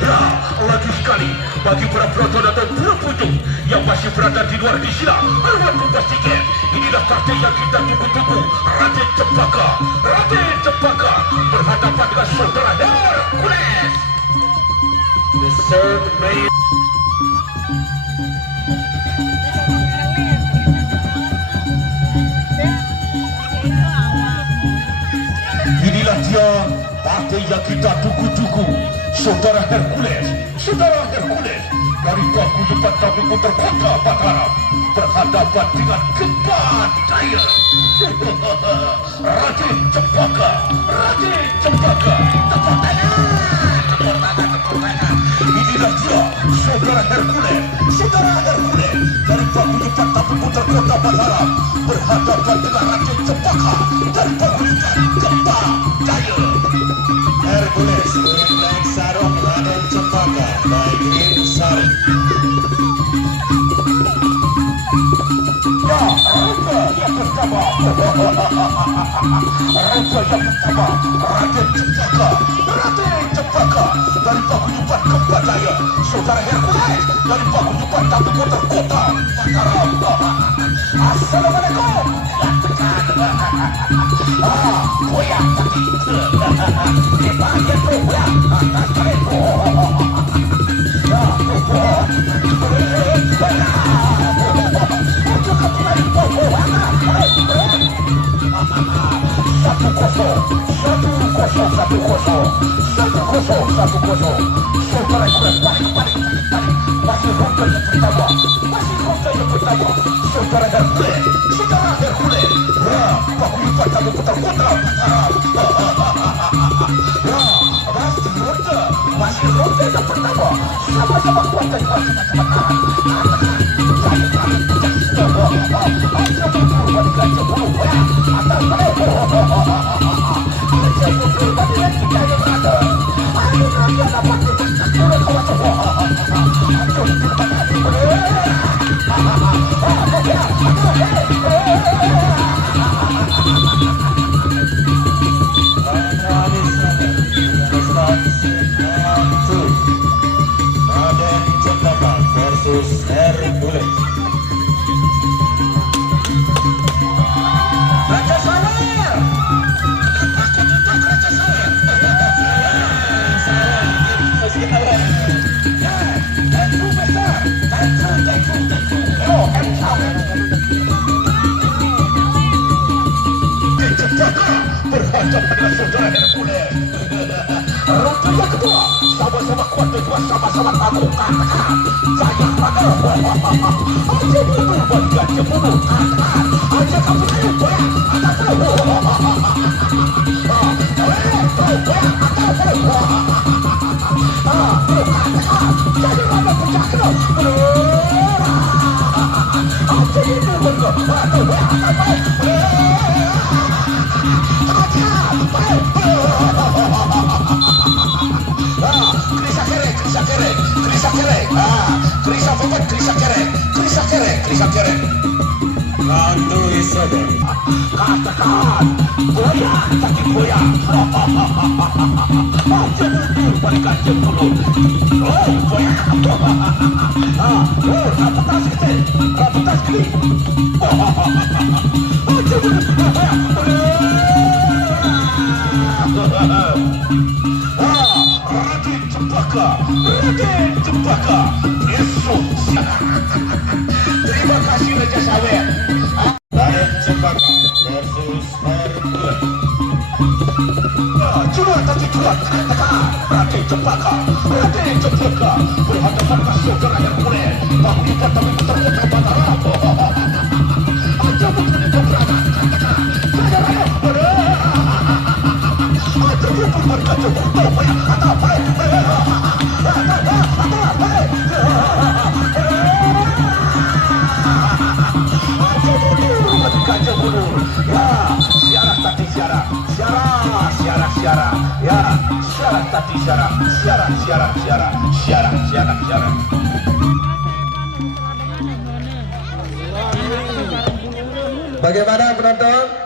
Ya, lagi sekali bagi para penonton atau para pengunjung yang masih berada di luar di sini, harus memastikan inilah partai yang kita tunggu-tunggu. Raden Cempaka berhadapan dengan saudara Hercules. The third main. Inilah dia partai yang kita tunggu-tunggu, saudara Hercules dari paguyuban Kabupaten Kota Mataram berhadapan dengan Gempa Daya. Raden Cempaka, tepuk tangan. Inilah dia saudara Hercules dari paguyuban Kabupaten Kota Mataram berhadapan dengan Raden Cempaka dari paguyuban Gempa Daya. Hercules with black sarung, Raden Cempaka by green sarung. Ya, raja yang pertama, Raden Cempaka dari paguyuban Gempa Daya, saudara Hercules dari paguyuban Kabupaten Kota Mataram. Assalamualaikum. Goyang kaki. Dipanggil goyang. Satu kosong. Saudara balik. Masih ronda yang pertama. Saudara Hercules. Paguyuban Kabupaten Kota Mataram. Masih ronda yang pertama. Sama-sama kuatkan sama-sama Raden Cempaka versus Hercules. Raja Sawer. Berhadapan dengan saudara Hercules. Ronde yang kedua, sama-sama kuat dan juga sama-sama tangguh. Katakan, saya pada aja bunuh bagian jemunuh. Katakan, aja kamu ayo goyang atau jadi mana pecah kena. Aja itu benar. Krisa kere. Randu Isobe. Katakan, goyang kaki goyang. Aja mundur balikan jempol. Oh, goyang. Rapetas gede. Aja mundur goyang. Raden Cempaka. Besok. Terima kasih Raja Sawer. Raden Cempaka versus Hercules. Jual katakan Raden Cempaka berhadapan dengan saudara Hercules. Paguyuban Kabupaten Kota Mataram. Aja bukan itu berada. Katakan saya raya. Aja bukan berkata siaran. Bagaimana penonton?